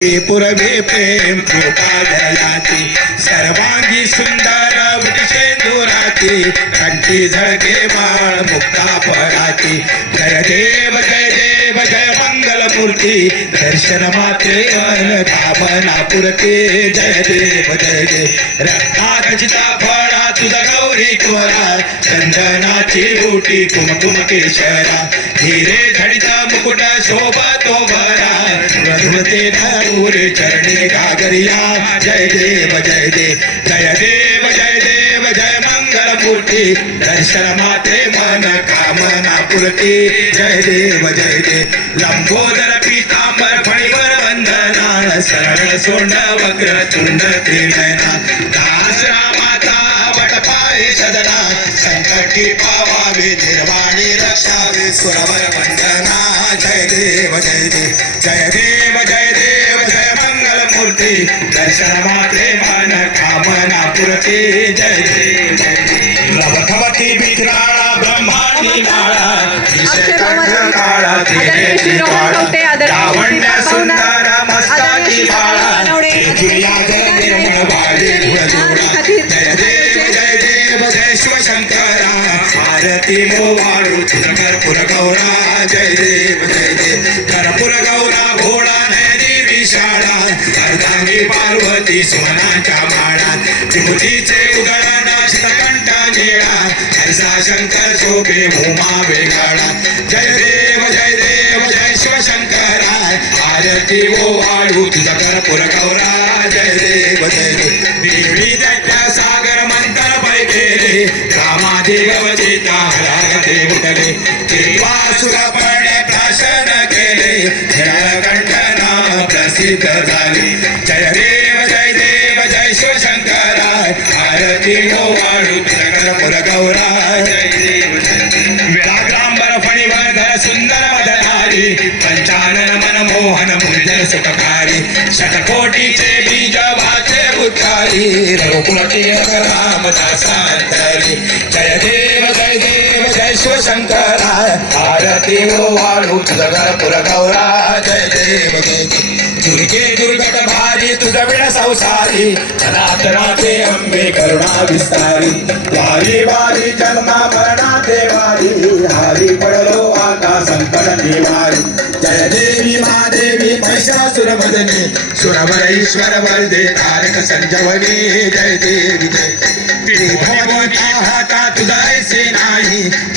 पुरवे प्रेम कृपादयाची सर्वांगी सुंदर वृषेंदुराची कंठी झळके माळ मुक्ता फळाची जय देव जय मंगल मूर्ती दर्शन मात्रे मन कामना पुरते जय देव रत्नाखचिता फळा तुझा गौरी त्वरा चंदनाची बूटी कुमकुम केशरा हिरे झडिता मुकुट शोभतो भरा मधुरते नूरे चरणी गागरिया जय देव जय मंगल मूर्ती दर्शन माते मन कामना पुरती जय देव लंबोदर पीतांबर फणीवर वंदना सरळ सोंड वक्र चुंड त्रिनयना दास रामाचा वटपाय सदना संकटी पावावे निर्वाणी रक्षावे सुरवर वंदना जय देव जय मंगल मूर्ती दर्शन मात्रे मन कामना पुरते जय देव नवथवती विघ्नाळा ब्रह्मांडी नाळा विषकंठ काळा त्रिनेत्री काळा लावण्य सुंदर मस्तकी बाळा तुर्याद निर्मळ बाळी धुळजोडा जय देव शिवशंकरा आरती मोवाळू तुझ कर्पूर गौरा जय देव कर्पूर गौरा भोळा नयनी विशाळा अर्धांगी पार्वती सोनाच्या माळात विभूतीचे उदळण शीतकंठ निळा ऐसा शंकर शोभे भूमा वेगाळा जय देव जय शिवशंकरा आरती ओवाळू तुझ कर्पूर गौरा जय देव देवी दत्त सागर मंत्र पैकेले कामादेव चेता हरागते उठले त्रिवासुर पडे प्राशन केले निळकंठ नाम प्रसिद्ध झाले जय देव जय शिवशंकरा आरती ओवाळू तुझ कर्पूर गौरा जय देव विराग्रांबर फणीवर सुंदर मदनारी पंचानन मनमोहन मुंजल सुखकारी शतकोटीचे बीज वाचे उच्चारी रघुकुलके रामदासांतरी जय देव जय शिवशंकरा आरती ओवाळू तुझ कर्पूर गौरा जय देव दुर्गत भारी तुझ विण संसारी अनाथनाथे अंबे करुणा विस्तारी वारी जन्मा मरणाते वारी हारी पडलो आता संकट निवारी जय देवी महादेवी महिषासुरमर्दिनी सुरवर ईश्वर वरदे तारक संजीवनी जय देवी हाता तुझा ऐसे नाही